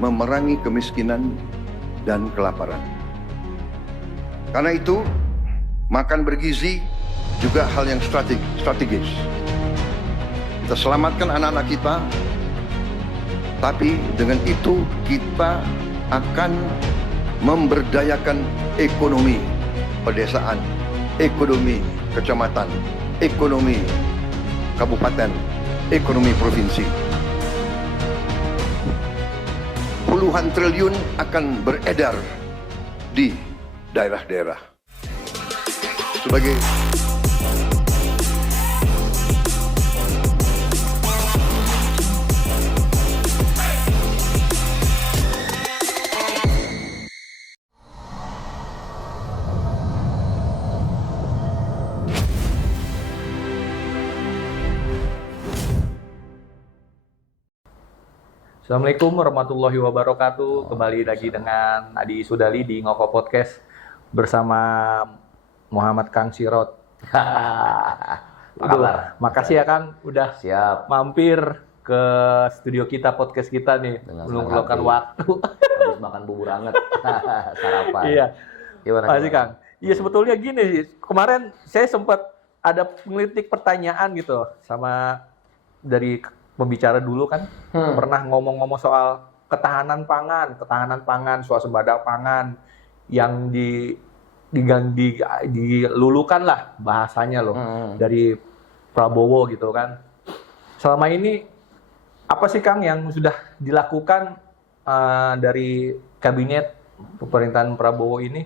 memerangi kemiskinan dan kelaparan. Karena itu, makan bergizi juga hal yang strategis. Kita selamatkan anak-anak kita, tapi dengan itu kita akan memberdayakan ekonomi pedesaan, ekonomi kecamatan, ekonomi kabupaten, ekonomi provinsi. Puluhan triliun akan beredar di daerah-daerah. Sebagai Assalamualaikum warahmatullahi wabarakatuh. Kembali lagi dengan Adi Sudali di Ngoko Podcast bersama Muhammad Kang Sirot. Makasih ya Kang, udah Siap. mampir ke studio kita, podcast kita nih. Belum meluangkan waktu. Habis makan bubur anget. Sarapan. Iya. Gimana? Makasih Kang. Iya sebetulnya gini, kemarin saya sempat ada ngelitik pertanyaan gitu sama dari pembicara dulu kan, pernah ngomong-ngomong soal ketahanan pangan, swasembada pangan yang dilulukan lah bahasanya loh dari Prabowo gitu kan. Selama ini apa sih Kang yang sudah dilakukan dari kabinet pemerintahan Prabowo ini?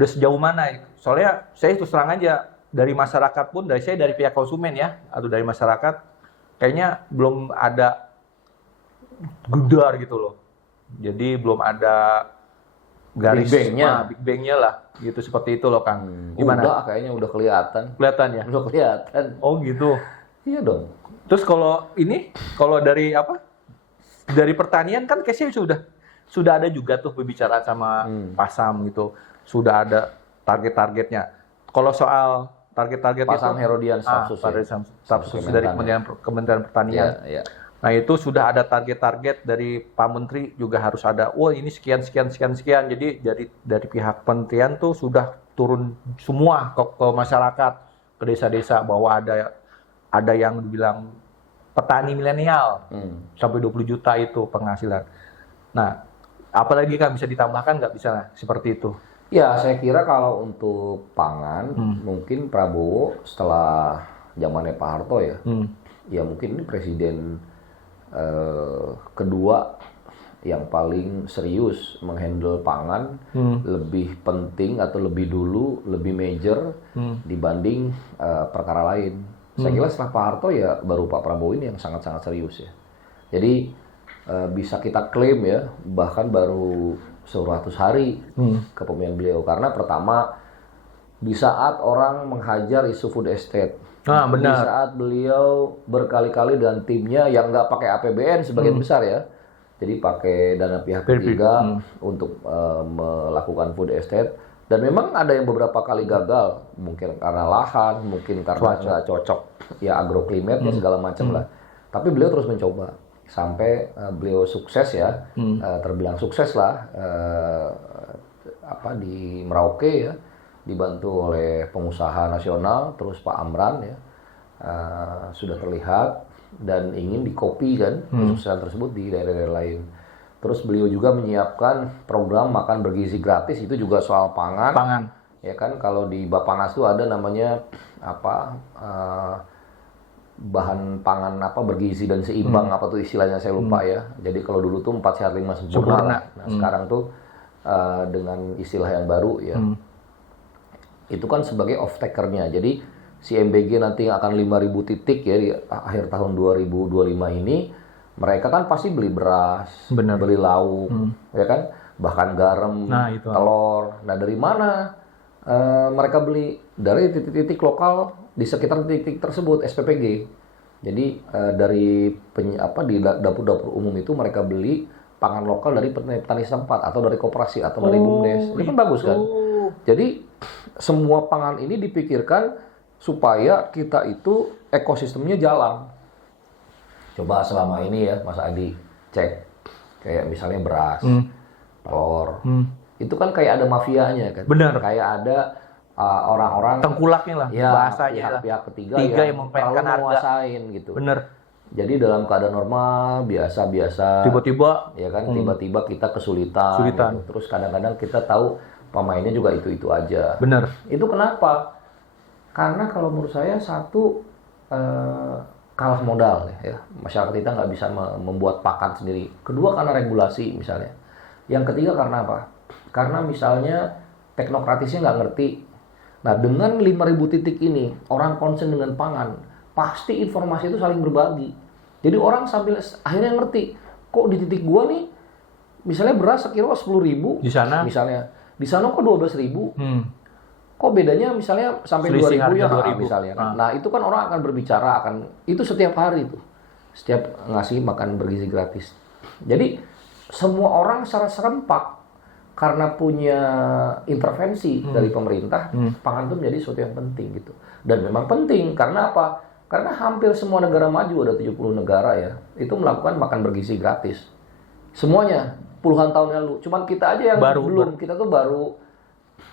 Udah sejauh mana? Soalnya saya terus terang aja dari masyarakat pun, dari pihak konsumen ya, atau dari masyarakat kayaknya belum ada gudar gitu loh. Jadi belum ada garis Big Bang-nya lah, gitu seperti itu loh Kang. Gimana? Udah, kayaknya udah kelihatan. Kelihatan ya? Udah kelihatan. Oh gitu. Iya dong. Terus kalau dari apa? Dari pertanian kan kayaknya sudah ada juga tuh pembicaraan sama Pasam gitu. Sudah ada target-targetnya. Kalau soal target-target Pasam Herodian staf sus dari Kementerian Pertanian. Iya. Nah itu sudah ada target-target dari Pak Menteri juga harus ada. Wah ini sekian. Jadi dari pihak Kementerian tuh sudah turun semua ke masyarakat, ke desa-desa bahwa ada yang dibilang petani milenial sampai 20 juta itu penghasilan. Nah apalagi kan bisa ditambahkan nggak bisa seperti itu? Ya, saya kira kalau untuk pangan, mungkin Prabowo setelah zamannya Pak Harto ya, ya mungkin ini presiden kedua yang paling serius menghandle pangan, lebih penting atau lebih dulu, lebih major dibanding perkara lain. Saya kira setelah Pak Harto ya baru Pak Prabowo ini yang sangat-sangat serius ya. Jadi bisa kita klaim ya, bahkan baru 100 hari kepemimpinan beliau, karena pertama di saat orang menghajar isu food estate, di saat beliau berkali-kali dengan timnya yang nggak pakai APBN sebagian besar ya, jadi pakai dana pihak ketiga untuk melakukan food estate, dan memang ada yang beberapa kali gagal, mungkin karena lahan, mungkin karena nggak cocok ya agroklimat ya segala macam lah, tapi beliau terus mencoba sampai beliau sukses ya, terbilang sukses lah di Merauke ya, dibantu oleh pengusaha nasional, terus Pak Amran ya, sudah terlihat dan ingin dikopi kan kesuksesan tersebut di daerah-daerah lain. Terus beliau juga menyiapkan program makan bergizi gratis, itu juga soal pangan. Ya kan, kalau di Bappenas itu ada namanya bahan pangan bergizi dan seimbang, apa tuh istilahnya saya lupa ya. Jadi kalau dulu tuh 4 sehat 5 sempurna. Nah sekarang tuh dengan istilah yang baru ya, itu kan sebagai off takernya. Jadi si MBG nanti akan 5.000 titik ya di akhir tahun 2025 ini, mereka kan pasti beli beras, beli lauk, ya kan, bahkan garam, telur. Nah dari mana mereka beli? Dari titik-titik lokal di sekitar titik tersebut, SPPG. Jadi dari di dapur-dapur umum itu mereka beli pangan lokal dari petani setempat atau dari koperasi atau dari BUMDes. Ini kan bagus kan? Jadi semua pangan ini dipikirkan supaya kita itu ekosistemnya jalan. Coba selama ini ya Mas Adi cek Kayak misalnya beras, telur. Itu kan kayak ada mafianya kan. Benar. Kayak ada orang-orang Tengkulaknya lah, ya, bahasanya lah. pihak ketiga yang memainkan terlalu harga. menguasain gitu. Bener. Jadi dalam keadaan normal, biasa-biasa, Tiba-tiba ya kan, tiba-tiba kita kesulitan. Gitu. Terus kadang-kadang kita tahu pemainnya juga itu-itu aja. bener. Itu kenapa? Karena kalau menurut saya satu kalah modal ya. Masyarakat kita nggak bisa membuat pakan sendiri. Kedua karena regulasi misalnya. Yang ketiga karena apa? Karena misalnya teknokratisnya nggak ngerti. Nah dengan 5.000 titik ini orang concern dengan pangan, pasti informasi itu saling berbagi. Jadi orang sambil akhirnya ngerti, kok di titik gua nih, misalnya beras sekilo 10.000 Di sana? misalnya, di sana kok 12.000. Kok bedanya misalnya sampai Selisih 2.000 ya harga 2.000. misalnya. Nah itu kan orang akan berbicara, itu setiap hari tuh, setiap ngasih makan bergizi gratis. Jadi semua orang secara serempak karena punya intervensi dari pemerintah, pangan itu menjadi sesuatu yang penting gitu. Dan memang penting karena apa? Karena hampir semua negara maju, ada 70 negara ya, itu melakukan makan bergizi gratis. Semuanya puluhan tahun lalu. Cuman kita aja yang belum. Kita tuh baru,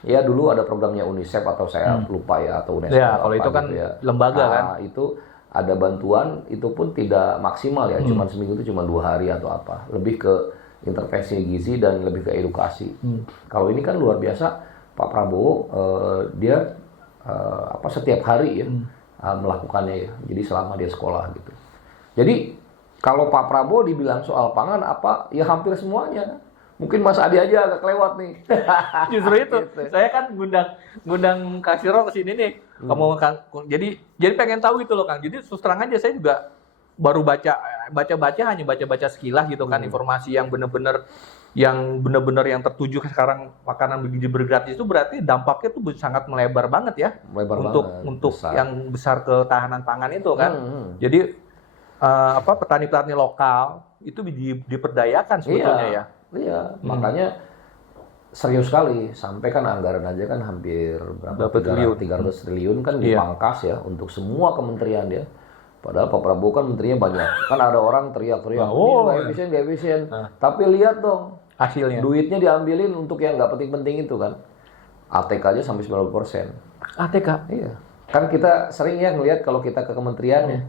ya dulu ada programnya UNICEF atau saya lupa ya, atau UNESCO. Ya, kalau itu kan gitu ya. lembaga kan. Itu ada bantuan, itu pun tidak maksimal ya, cuman seminggu itu cuma 2 hari atau apa. Lebih ke intervensi gizi dan lebih ke edukasi. Kalau ini kan luar biasa, Pak Prabowo dia setiap hari ya melakukannya ya. Jadi selama dia sekolah gitu. Jadi kalau Pak Prabowo dibilang soal pangan apa, ya hampir semuanya. Mungkin Mas Adi aja agak kelewat nih. Justru itu. Gitu. Saya kan ngundang Kak Siro ke sini nih. Kamu jadi pengen tahu itu loh Kang. Jadi terus terang aja saya juga baru baca hanya baca sekilas gitu kan, informasi yang benar-benar yang tertuju sekarang makanan bergizi bergratis itu berarti dampaknya tuh sangat melebar banget ya. Untuk besar. Yang besar ketahanan pangan itu kan. Jadi petani-petani lokal itu diperdayakan sebetulnya ya. Iya, makanya serius sekali. Sampai kan anggaran aja kan hampir berapa 300 triliun kan dipangkas ya untuk semua kementerian dia. Padahal Pak Prabowo kan menterinya banyak. Kan ada orang teriak-teriak, nggak efisien. Tapi lihat dong hasilnya. Duitnya diambilin untuk yang nggak penting-penting itu kan. ATK aja sampai 90%. ATK? Iya. Kan kita sering ya ngelihat kalau kita ke kementerian ya,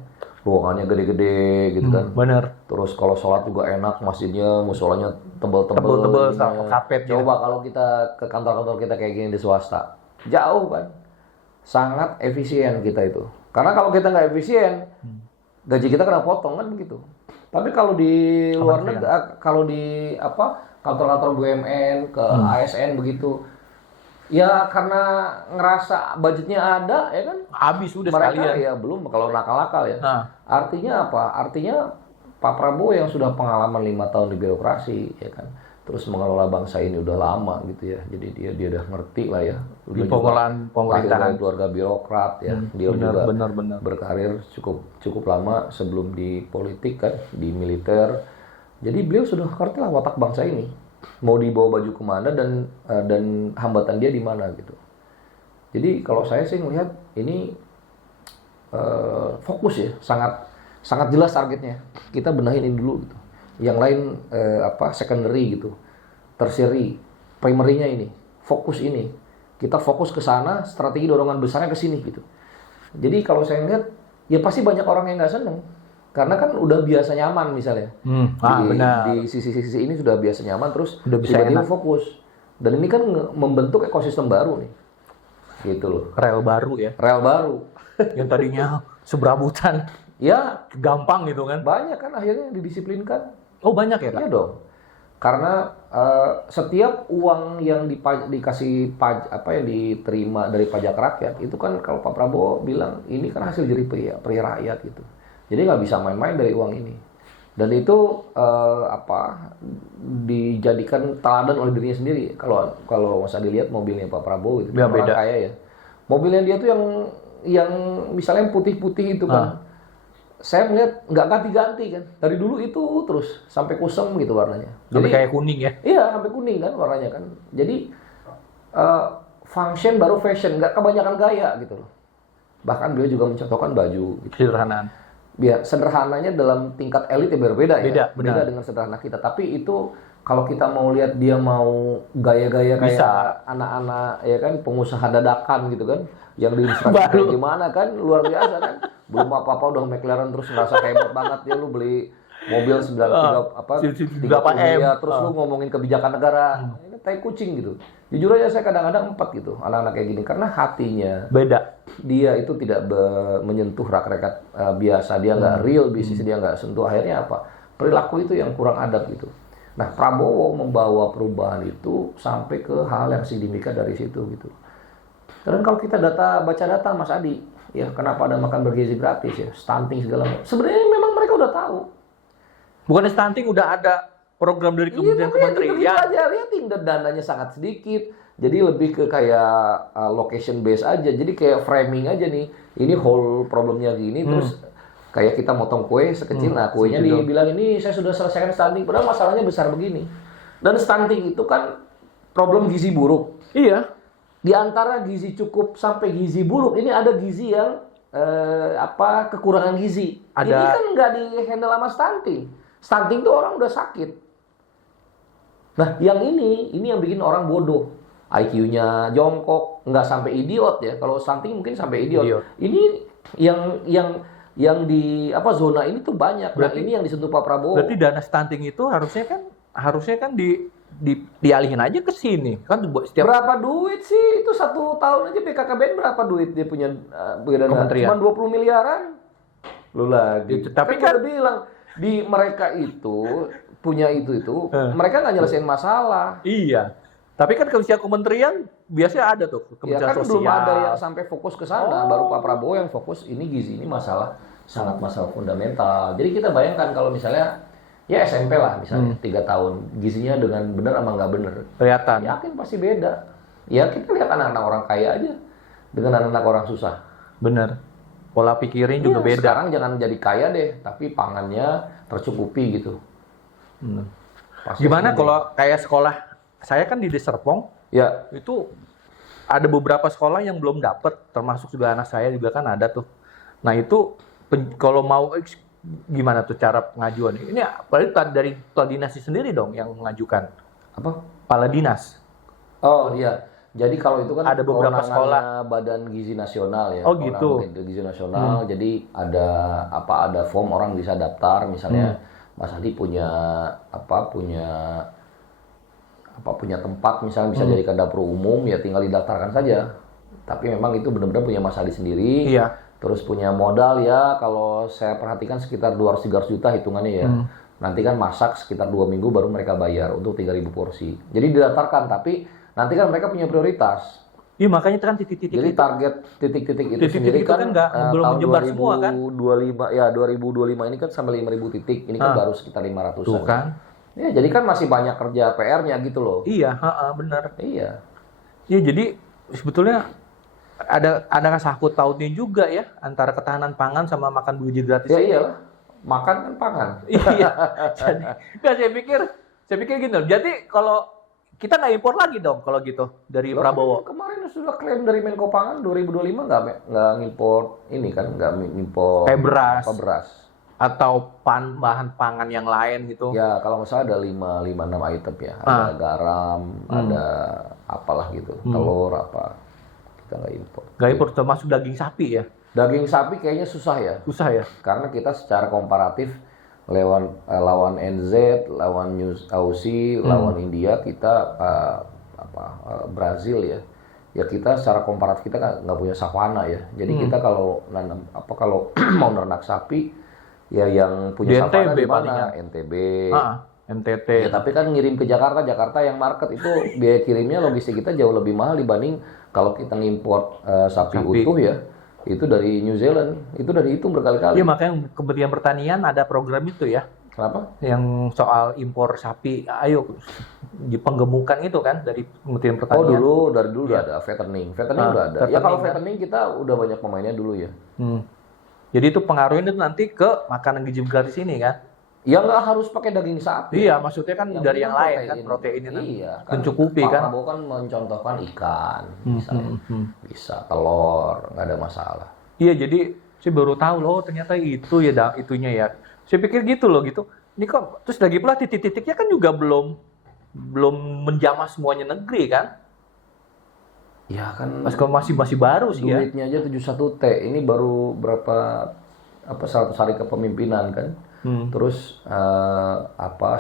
ruangannya gede-gede gitu kan. Bener. Terus kalau sholat juga enak, masjidnya, musolanya tebel-tebel sama kapet. Coba kalau kita ke kantor-kantor kita kayak gini di swasta, jauh kan. Sangat efisien kita itu. Karena kalau kita nggak efisien, gaji kita kena potong kan begitu. Tapi kalau di luar negeri, kalau di kantor-kantor BUMN, ke ASN begitu, ya karena ngerasa budgetnya ada, ya kan? Habis udah mereka sekalian. Ya belum kalau nakal-nakal ya. Artinya apa? Artinya Pak Prabowo yang sudah pengalaman 5 tahun di birokrasi, ya kan? Terus mengelola bangsa ini udah lama gitu ya. Jadi dia udah ngerti lah ya. Di pengelolaan pemerintahan. Dari keluarga birokrat ya. Dia juga berkarir cukup lama sebelum di politik kan, di militer. Jadi beliau sudah ngerti lah watak bangsa ini. Mau dibawa baju kemana dan hambatan dia di mana gitu. Jadi kalau saya sih melihat ini fokus ya, sangat jelas targetnya. Kita benahin ini dulu gitu. Yang lain secondary gitu, tertiary, primary-nya ini, fokus ini. Kita fokus ke sana, strategi dorongan besarnya ke sini gitu. Jadi kalau saya lihat, ya pasti banyak orang yang nggak seneng. Karena kan udah biasa nyaman misalnya. Di sisi-sisi ini sudah biasa nyaman, terus tiba-tiba fokus. Dan ini kan membentuk ekosistem baru nih. Gitu loh. Rel baru ya. Rel baru. Yang tadinya seberabutan. Ya. Gampang gitu kan. Banyak kan akhirnya didisiplinkan. Oh banyak ya Kak? Iya dong. Karena setiap uang yang diterima dari pajak rakyat itu kan kalau Pak Prabowo bilang ini kan hasil jerih payah rakyat gitu. Jadi nggak bisa main-main dari uang ini. Dan itu dijadikan teladan oleh dirinya sendiri. Kalau Mas Adi lihat mobilnya Pak Prabowo itu orang kaya ya. Mobilnya dia tuh yang misalnya putih-putih itu kan. Saya melihat nggak ganti-ganti kan. Dari dulu itu terus sampai kusem gitu warnanya. Sampai kayak kuning ya? Iya, sampai kuning kan warnanya kan. Jadi function baru fashion, nggak kebanyakan gaya gitu loh. Bahkan beliau juga mencontohkan baju. Gitu. Sederhanaan. ya sederhananya dalam tingkat elit ya berbeda ya. Beda, benar. Dengan sederhana kita. Tapi itu kalau kita mau lihat dia mau gaya-gaya Bisa. kayak anak-anak ya kan pengusaha dadakan gitu kan, yang diinstruksikan gimana kan, luar biasa kan. Belum apa-apa udah McLaren terus merasa hebat banget ya, lu beli mobil 3 miliar terus lu ngomongin kebijakan negara. Ini tai kucing gitu. Jujur aja saya kadang-kadang 4 gitu anak-anak kayak gini karena hatinya Beda. dia itu tidak menyentuh rak-rakat biasa, dia nggak real bisnis, dia nggak sentuh. Akhirnya apa? Perilaku itu yang kurang adab gitu. Nah, Prabowo membawa perubahan itu sampai ke hal yang signifikan dari situ gitu. Dan kalau kita baca data Mas Adi, ya kenapa ada makan bergizi gratis ya, stunting segala macam. Sebenarnya memang mereka udah tahu. Bukan stunting, udah ada program dari kementerian. Iya, aja lihatin dananya sangat sedikit. Jadi lebih ke kayak location base aja. Jadi kayak framing aja nih. Ini whole problemnya gini, terus kayak kita motong kue sekecil. Nah, kuenya dibilang ini saya sudah selesaikan stunting. Padahal masalahnya besar begini. Dan stunting itu kan problem gizi buruk. Iya. Di antara gizi cukup sampai gizi buruk, ini ada gizi yang kekurangan gizi. Ini kan nggak di-handle sama stunting. Stunting tuh orang udah sakit. Nah, yang ini yang bikin orang bodoh. IQ-nya jongkok, nggak sampai idiot ya. Kalau stunting mungkin sampai idiot. Ini yang di zona ini tuh banyak. Berarti ini yang disentuh Pak Prabowo. Berarti dana stunting itu harusnya kan dialihin aja ke sini. Kan berapa duit sih? Itu 1 tahun aja BKKBN berapa duit dia punya dana? Cuma 20 miliaran. Lu lagi. Tapi kan udah bilang di mereka itu punya itu mereka nggak nyelesain masalah. Iya. Tapi kan setiap kementerian biasanya ada tuh kementerian kan sosial. Belum ada yang sampai fokus ke sana. Baru Pak Prabowo yang fokus ini gizi ini sangat masalah fundamental. Jadi kita bayangkan kalau misalnya ya SMP lah misalnya 3 tahun gizinya dengan benar sama nggak benar. Kelihatan. Yakin pasti beda. Ya kita lihat anak-anak orang kaya aja dengan anak-anak orang susah. Bener. Pola pikirin juga beda. Sekarang jangan jadi kaya deh, tapi pangannya tercukupi gitu. Gimana kalau kayak sekolah? Saya kan di Serpong. Ya. Itu ada beberapa sekolah yang belum dapat, termasuk juga anak saya juga kan ada tuh. Nah itu kalau mau gimana tuh cara pengajuan? Ini apalagi dari kepala dinasnya sendiri dong yang mengajukan. Apa? Kepala dinas. Oh iya. Jadi kalau itu kan ada beberapa sekolah Badan Gizi Nasional ya. Oh gitu. Gizi Nasional. Jadi ada form orang bisa daftar misalnya Mas Adi punya tempat misalnya bisa jadikan dapur umum ya tinggal didaftarkan saja. Tapi memang itu benar-benar punya Mas Adi sendiri. Iya. Terus punya modal ya kalau saya perhatikan sekitar 200-300 juta hitungannya ya. Nanti kan masak sekitar 2 minggu baru mereka bayar untuk 3.000 porsi. Jadi didaftarkan tapi nanti kan mereka punya prioritas. Iya makanya kan titik-titik. Jadi target titik-titik itu sendiri kan belum tahun menyebar semua kan. 2025 ini kan sampai 5.000 titik. Ini kan baru sekitar 500-an. Tuh kan. Ya jadi kan masih banyak kerja PR-nya gitu loh. Iya, benar. Iya. Iya jadi sebetulnya ada sangkut pautnya juga ya antara ketahanan pangan sama makan gizi gratis. Ya iyalah. Makan kan pangan. Iya. Jadi saya pikir gini loh. Jadi kalau kita nggak impor lagi dong kalau gitu dari Prabowo. Kemarin sudah klaim dari Menko Pangan 2025 nggak ngimpor ini kan, nggak ngimpor kayak beras. Beras. Atau bahan pangan yang lain gitu. Ya kalau nggak salah ada 5-6 item ya. Ada garam, ada apalah gitu, telur apa. Kita nggak impor. Nggak impor termasuk daging sapi ya. Daging sapi kayaknya susah ya. Susah ya. Karena kita secara komparatif lawan NZ, lawan Aussie, lawan India kita Brazil ya. Ya kita secara komparatif kita nggak punya savana ya. Jadi kita kalau mau ternak sapi ya yang punya savana di mana? NTB. NTT. Ya, tapi kan ngirim ke Jakarta yang market itu biaya kirimnya logistik kita jauh lebih mahal dibanding kalau kita ngimport sapi utuh ya. Itu dari New Zealand, itu udah dihitung berkali-kali. Iya makanya Kementerian Pertanian ada program itu ya. Kenapa? Yang soal impor sapi, ayo penggemukan itu kan dari Kementerian Pertanian. Dari dulu udah ada fattening udah ada. Ya kalau fattening kita udah banyak pemainnya dulu ya. Jadi itu pengaruhnya itu nanti ke makanan gizi gratis ini kan? Ya nggak harus pakai daging sapi. Iya, maksudnya kan dari yang lain kan proteinnya kan mencukupi kan. Prabowo kan mencontohkan ikan, misalnya bisa telur, nggak ada masalah. Iya, jadi Saya baru tahu loh ternyata itu ya itunya ya. Saya pikir gitu loh gitu. Ini kok terus lagi pula titik-titiknya kan juga belum menjamah semuanya negeri kan? Ya kan Masih baru sih ya. duitnya aja 71T. Ini baru berapa 100 hari kepemimpinan kan. Terus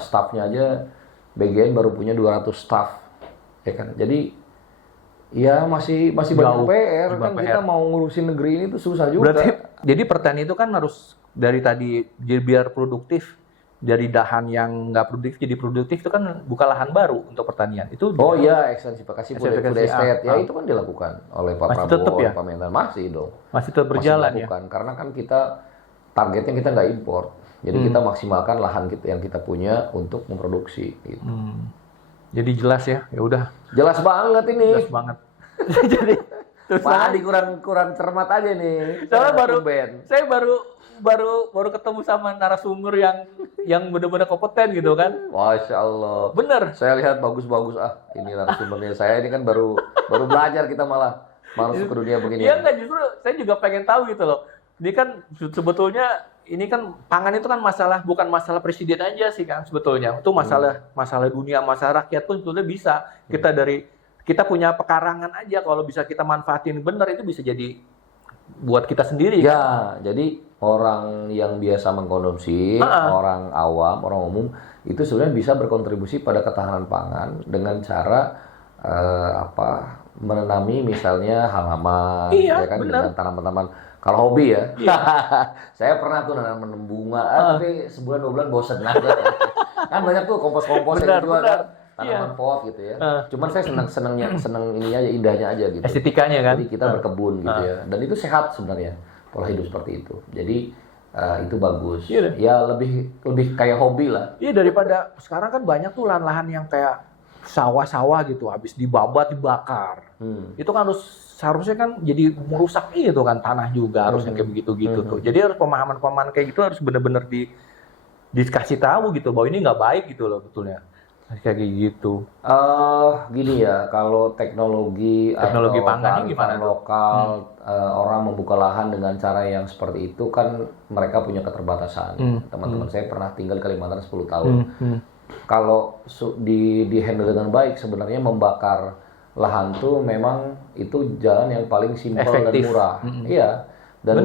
stafnya aja BGN baru punya 200 staf. Ya kan. Jadi ya masih banyak Jauh, PR kan, PR. kita mau ngurusin negeri ini tuh susah juga. Berarti jadi pertanian itu kan harus dari tadi jadi biar produktif, dari lahan yang nggak produktif jadi produktif itu kan buka lahan baru untuk pertanian. Itu Oh iya, ekstensifikasi food estate ya, ah. itu kan dilakukan oleh Pak Masih Prabowo, tetap ya? oleh Pak Mentan, masih dong. masih tetap berjalan ya. dilakukan. Karena kan kita targetnya kita nggak impor, jadi kita maksimalkan lahan kita yang kita punya untuk memproduksi. Gitu. Jadi jelas ya, ya udah Jelas banget ini. jelas banget. Jadi terus Pak Adi kurang cermat aja nih. soalnya saya baru ketemu sama narasumber yang benar-benar kompeten gitu kan. Masya Allah. Bener. Saya lihat bagus-bagus ini narasumbernya. Saya ini kan baru belajar kita malah masuk ke dunia begini. Iya nggak, justru saya juga pengen tahu gitu loh. Ini kan sebetulnya ini kan pangan itu kan bukan masalah presiden aja sih kan sebetulnya. Itu masalah dunia, masalah rakyat pun sebetulnya bisa. Kita punya pekarangan aja, kalau bisa kita manfaatin benar itu bisa jadi buat kita sendiri. Ya, kan? jadi orang yang biasa mengkonsumsi, orang awam, orang umum itu sebenarnya bisa berkontribusi pada ketahanan pangan dengan cara menanami misalnya halaman, Iya, ya kan, benar. dengan tanaman-tanaman. Kalau hobi ya, saya pernah tuh nanam bunga, tapi sebulan 2 bulan bosen lah. Kan banyak tuh kompos-kompos yang dijual kan, tanaman pot gitu ya. Cuman saya seneng ini aja, indahnya aja gitu. Estetikanya kan. Jadi kita berkebun gitu ya, dan itu sehat sebenarnya pola hidup seperti itu. Jadi itu bagus. Iya. Ya lebih kayak hobi lah. Iya, daripada sekarang kan banyak tuh lahan-lahan yang kayak sawah-sawah gitu, habis dibabat dibakar. Itu kan seharusnya kan jadi merusak itu kan tanah juga, harusnya kayak begitu gitu tuh. Jadi harus pemahaman kayak gitu harus benar-benar dikasih tahu gitu bahwa ini nggak baik gitu loh betulnya. Kayak gitu. Gini ya, kalau teknologi atau pangan ini gimana, kearifan lokal, orang membuka lahan dengan cara yang seperti itu kan mereka punya keterbatasan. Teman-teman saya pernah tinggal di Kalimantan 10 tahun. Kalau di handle dengan baik, sebenarnya membakar lahan tuh memang itu jalan yang paling simpel dan Efektif. murah. Iya. Dan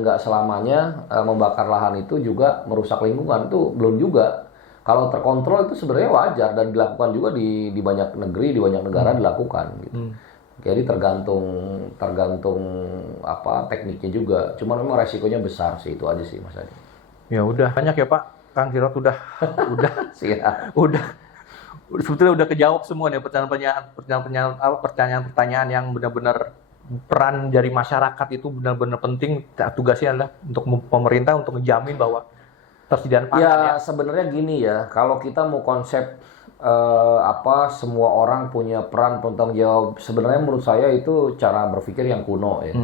nggak selamanya membakar lahan itu juga merusak lingkungan, tuh belum juga. Kalau terkontrol itu sebenarnya wajar dan dilakukan juga di banyak negeri, di banyak negara dilakukan gitu. Jadi tergantung tekniknya juga. Cuma memang resikonya besar sih, itu aja sih Mas Adi. Ya udah, banyak ya Pak. Kang Sirot udah Siap. sebetulnya udah kejawab semua nih pertanyaan-pertanyaan yang benar-benar peran dari masyarakat itu benar-benar penting. Tugasnya adalah untuk pemerintah untuk menjamin bahwa persediaan pangan Ya sebenarnya gini ya, kalau kita mau konsep semua orang punya peran tanggung jawab, sebenarnya menurut saya itu cara berpikir yang kuno ya.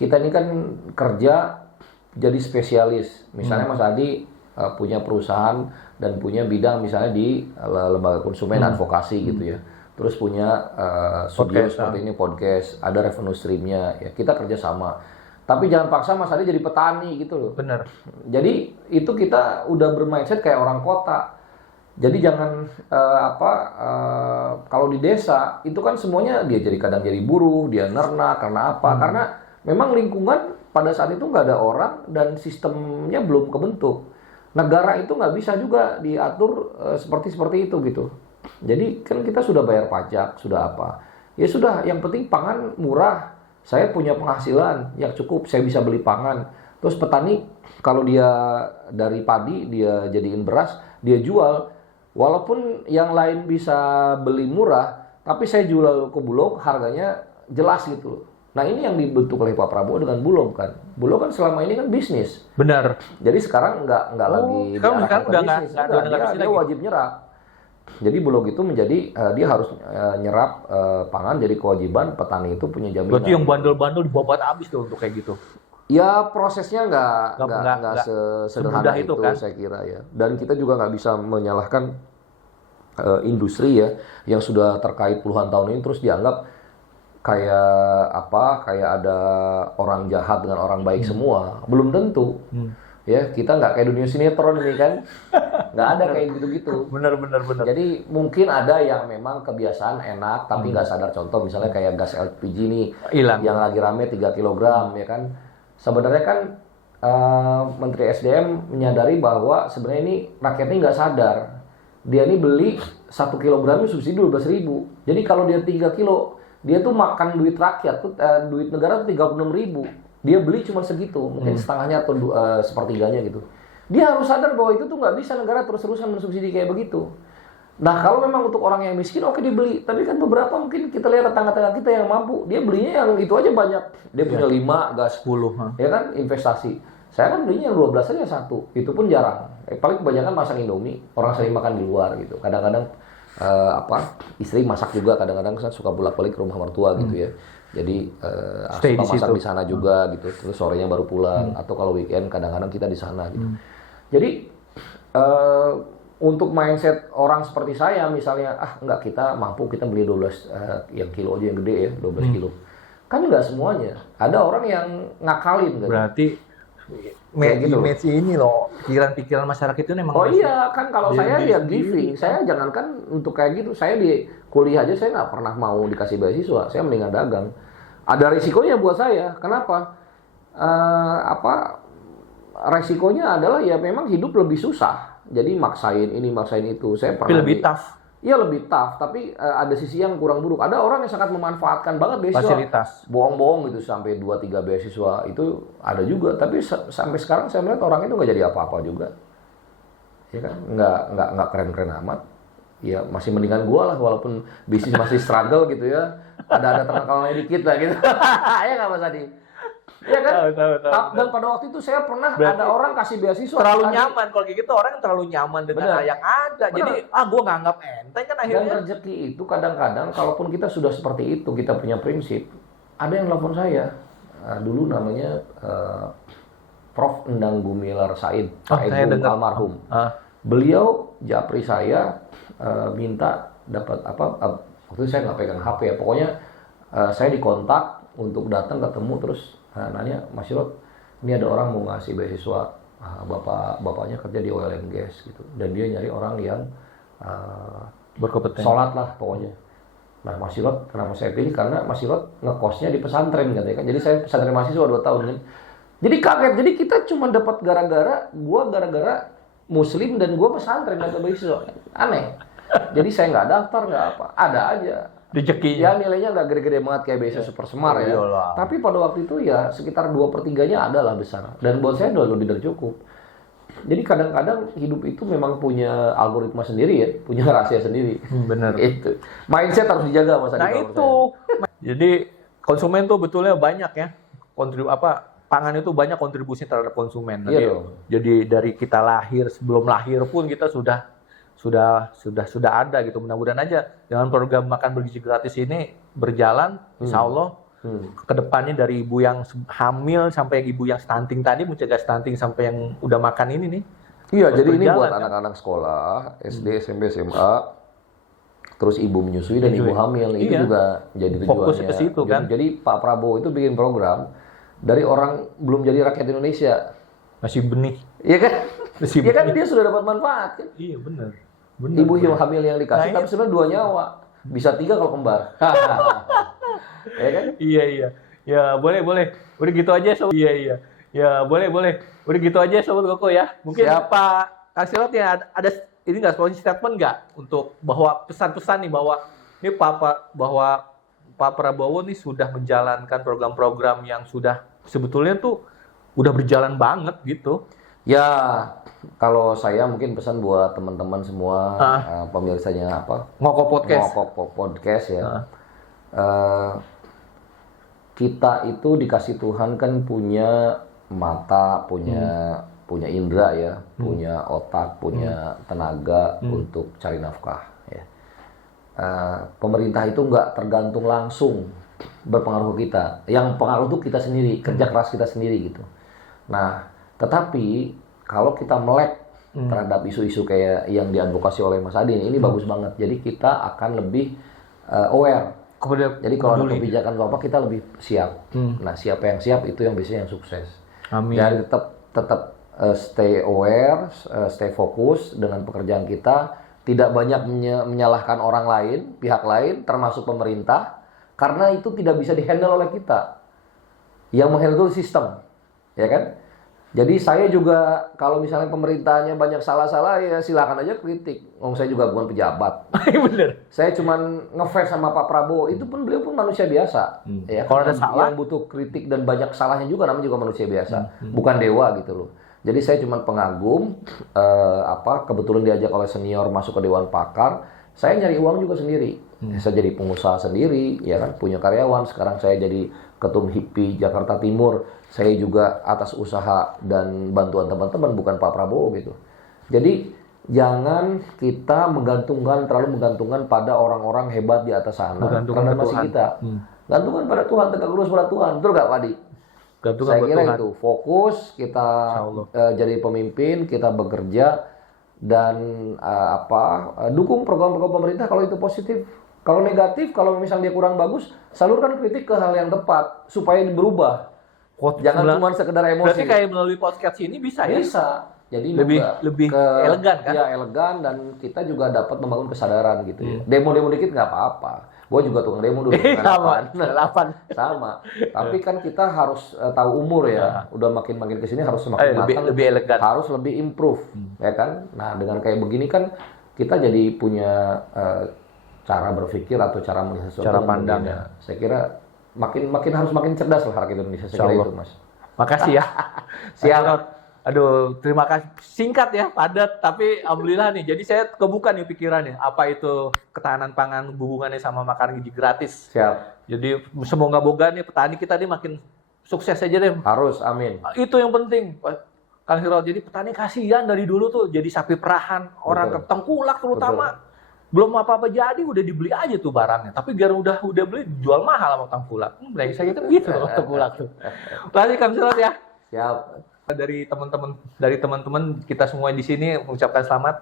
Kita ini kan kerja jadi spesialis. Misalnya Mas Adi punya perusahaan dan punya bidang misalnya di lembaga konsumen advokasi gitu ya. Terus punya studio seperti ini, podcast, ada revenue streamnya ya. Kita kerja sama. Tapi jangan paksa Mas Adi jadi petani gitu loh. Bener. Jadi itu kita udah bermindset kayak orang kota. Jadi jangan kalau di desa itu kan semuanya dia jadi buruh, dia nernak karena apa? Karena memang lingkungan pada saat itu nggak ada orang dan sistemnya belum kebentuk. Negara itu nggak bisa juga diatur seperti itu gitu. Jadi kan kita sudah bayar pajak, sudah apa? Ya sudah, yang penting pangan murah. Saya punya penghasilan yang cukup, saya bisa beli pangan. Terus petani kalau dia dari padi dia jadiin beras, dia jual. Walaupun yang lain bisa beli murah, tapi saya jual ke Bulog harganya jelas gitu. Nah ini yang dibentuk oleh Pak Prabowo dengan Bulog kan. Bulog kan selama ini kan bisnis. Benar. Jadi sekarang nggak lagi sekarang udah nggak dia wajib nyerap. Jadi Bulog itu menjadi dia harus nyerap pangan, jadi kewajiban petani itu punya jaminan. Berarti yang bandel-bandel dibabat habis tuh untuk kayak gitu. Ya prosesnya nggak sesederhana itu kan? Saya kira ya. Dan kita juga nggak bisa menyalahkan industri ya yang sudah terkait puluhan tahun ini terus dianggap kayak ada orang jahat dengan orang baik semua, belum tentu. Ya, kita nggak kayak dunia sinetron ini kan, nggak ada kayak gitu-gitu. Bener. Jadi mungkin ada yang memang kebiasaan enak tapi nggak sadar. Contoh misalnya kayak gas LPG nih, Hilang. yang lagi rame 3 kilogram ya kan. Sebenarnya kan Menteri SDM menyadari bahwa sebenarnya ini rakyatnya nggak sadar. Dia ini beli 1 kilogramnya subsidi 12.000. Jadi kalau dia 3 kilo, dia tuh makan duit rakyat tuh, duit negara tuh 36.000. Dia beli cuma segitu, mungkin setengahnya atau sepertiganya gitu. Dia harus sadar bahwa itu tuh nggak bisa negara terus-terusan mensubsidi kayak begitu. Nah kalau memang untuk orang yang miskin, oke dibeli. Tapi kan beberapa mungkin kita lihat tetangga-tetangga kita yang mampu, dia belinya yang itu aja banyak. Dia punya 5, gas 10. ya kan, investasi. Saya kan belinya yang 12 aja satu, itu pun jarang. Paling kebanyakan masak Indomie, orang sering makan di luar gitu. Kadang-kadang istri masak juga, kadang-kadang suka bolak-balik ke rumah mertua gitu ya. Jadi Stay suka di masak situ. di sana juga gitu. Terus sorenya baru pulang atau kalau weekend kadang-kadang kita di sana gitu. Jadi untuk mindset orang seperti saya misalnya, enggak, kita mampu, kita beli 12 yang kilo aja yang gede ya, 12 kilo. Kan enggak semuanya. Ada orang yang ngakalin kan. Berarti Kayak gitu. image ini loh, pikiran masyarakat itu memang Oh masih- iya, kan kalau saya ya giving. Saya jangankan untuk kayak gitu. Saya di kuliah aja saya nggak pernah mau dikasih beasiswa. Saya mendingan dagang. Ada risikonya buat saya. Kenapa? Resikonya adalah ya memang hidup lebih susah. Jadi maksain ini, maksain itu. Saya tapi pernah lebih tough Iya lebih tough, tapi ada sisi yang kurang buruk. Ada orang yang sangat memanfaatkan banget beasiswa. fasilitas. Bohong-bohong gitu sampai 2-3 beasiswa itu ada juga. Tapi sampai sekarang saya melihat orang itu nggak jadi apa-apa juga. Ya kan, nggak keren-keren amat. Ya masih mendingan gua lah, walaupun bisnis masih struggle gitu ya. Ada terkenalnya dikit lah gitu. Ya nggak Mas Adi? Ya kan? Tahu. Dan pada waktu itu saya pernah Berarti ada orang kasih beasiswa. Terlalu Tadi. nyaman kalau kayak gitu, orang terlalu nyaman dengan Benar. yang ada. Jadi gue nggak anggap enteng kan Dan akhirnya. rezeki itu kadang-kadang kalaupun kita sudah seperti itu, kita punya prinsip. Ada yang nelfon saya, dulu namanya Prof. Endang Gumilar Said, saya dengar. almarhum. Beliau japri saya minta dapat waktu itu saya nggak pegang HP ya, pokoknya saya dikontak untuk datang ketemu terus nanya, Mas Sirot, ini ada orang mau ngasih beasiswa, bapaknya kerja di oil and gas gitu, dan dia nyari orang yang Berkompetensi. sholat lah pokoknya. Nah Mas Sirot, kenapa saya pilih? Karena Mas Sirot ngekosnya di pesantren katanya kan. Jadi saya pesantren mahasiswa 2 tahun kan. Jadi kaget, jadi kita cuma dapat gara-gara muslim dan gua pesantren atau beasiswa. Aneh. Jadi saya nggak daftar, nggak apa. Ada aja. Rezekinya. Ya nilainya nggak gede-gede banget kayak beasiswa super semar ya. Iyalah. Tapi pada waktu itu ya sekitar 2/3-nya adalah besar. Dan buat saya udah lebih dari cukup. Jadi kadang-kadang hidup itu memang punya algoritma sendiri ya, punya rahasia sendiri. Bener. Itu mindset harus dijaga Mas Adi. Nah kalau itu. Jadi konsumen tuh betulnya banyak ya. Pangan itu banyak kontribusi terhadap konsumen. Iya dong. Jadi dari kita lahir, sebelum lahir pun kita sudah ada gitu. Mudah-mudahan aja dengan program makan bergizi gratis ini berjalan, insya Allah kedepannya dari ibu yang hamil sampai ibu yang stunting tadi, mencegah stunting sampai yang udah makan ini nih. Iya, Terus jadi ini berjalan, buat kan? anak-anak sekolah, SD, SMP, SMA, terus ibu menyusui dan ibu hamil, itu Iya. juga jadi tujuannya. Fokus ke situ, kan? Jadi Pak Prabowo itu bikin program dari orang belum jadi rakyat Indonesia. Masih benih. Iya kan? Masih Iya kan benih. dia sudah dapat manfaat kan? Iya bener. Ibu hamil yang dikasih, Nah, tapi sebenarnya 2 nyawa. Bisa 3 kalau kembar. Ya kan? Iya. Ya boleh. Udah gitu aja sobat. Iya. Ya boleh. Udah gitu aja sobat Koko ya. Mungkin Siap. Pak Kasilat ya ada ini nggak closing statement nggak untuk bahwa pesan-pesan nih bahwa ini bahwa Pak Prabowo nih sudah menjalankan program-program yang sudah sebetulnya tuh udah berjalan banget gitu. Ya, kalau saya mungkin pesan buat teman-teman semua, pemirsanya Ngoko podcast. Ngokok podcast ya. Kita itu dikasih Tuhan kan punya mata, punya indera ya, punya otak, punya tenaga untuk cari nafkah. Ya. Pemerintah itu nggak tergantung langsung berpengaruh ke kita. Yang pengaruh itu kita sendiri, kerja keras kita sendiri gitu. Nah, tetapi kalau kita melek terhadap isu-isu kayak yang diadvokasi oleh Mas Adi ini bagus banget. Jadi kita akan lebih aware. Jadi kalau ada kebijakan apa kita lebih siap. Nah, siapa yang siap itu yang biasanya yang sukses. Amin. Dan tetap stay aware, stay fokus dengan pekerjaan kita, tidak banyak menyalahkan orang lain, pihak lain, termasuk pemerintah, karena itu tidak bisa dihandle oleh kita. Yang menghandle sistem, ya kan? Jadi saya juga kalau misalnya pemerintahnya banyak salah-salah ya silakan aja kritik. Saya juga bukan pejabat. Bener. Saya cuman ngefans sama Pak Prabowo, itu pun beliau pun manusia biasa. Ya, kalau ada salah yang butuh kritik dan banyak salahnya juga, namanya juga manusia biasa, bukan dewa gitu loh. Jadi saya cuman pengagum, kebetulan diajak oleh senior masuk ke Dewan Pakar, saya nyari uang juga sendiri. Saya jadi pengusaha sendiri, ya kan, punya karyawan. Sekarang saya jadi ketum HIPI Jakarta Timur. Saya juga atas usaha dan bantuan teman-teman, bukan Pak Prabowo gitu. Jadi jangan kita terlalu menggantungkan pada orang-orang hebat di atas sana. Karena masih kita. Gantungkan pada Tuhan, tegak lurus pada Tuhan. Betul nggak Pak Adi? Saya kira itu fokus kita jadi pemimpin, kita bekerja dan dukung program-program pemerintah kalau itu positif. Kalau negatif, kalau misalnya dia kurang bagus, salurkan kritik ke hal yang tepat supaya berubah. Jangan cuma sekedar emosi. Berarti kayak melalui podcast ini bisa ya? Bisa. Jadi lebih elegan kan? Ya elegan, dan kita juga dapat membangun kesadaran gitu ya. Demo-demo dikit nggak apa-apa. Gue juga tukang demo dulu. Sama. Tapi kan kita harus tahu umur ya. Udah makin kesini harus semakin matang. Lebih elegan. Harus lebih improve, ya kan? Nah dengan kayak begini kan kita jadi punya cara berpikir atau cara melihat sesuatu. Cara pandang ya. Saya kira makin harus makin cerdas lah rakyat Indonesia. Saya kira itu Mas. Makasih ya. Siap. Aduh, terima kasih. Singkat ya, padat, tapi alhamdulillah nih. Jadi saya kebuka nih pikirannya. Apa itu ketahanan pangan, hubungannya sama makan gizi gratis. Siap. Jadi semoga-moga nih petani kita nih makin sukses aja deh. Harus, amin. Itu yang penting, Kang Sirot. Jadi petani kasihan dari dulu tuh jadi sapi perahan, orang tengkulak terutama. Betul. Belum apa-apa jadi udah dibeli aja tuh barangnya. Tapi biar udah beli jual mahal sama tengkulak. Saya kan gitu loh tengkulak tuh. Terima Kang Sirot ya. Siap. Dari teman-teman kita semua di sini mengucapkan selamat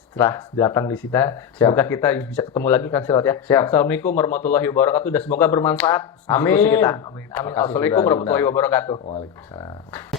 setelah datang di sini. Semoga kita bisa ketemu lagi Kang Sirot ya. Siap. Assalamualaikum warahmatullahi wabarakatuh dan semoga bermanfaat. Amin. Amin. Assalamualaikum warahmatullahi wabarakatuh. Waalaikumsalam.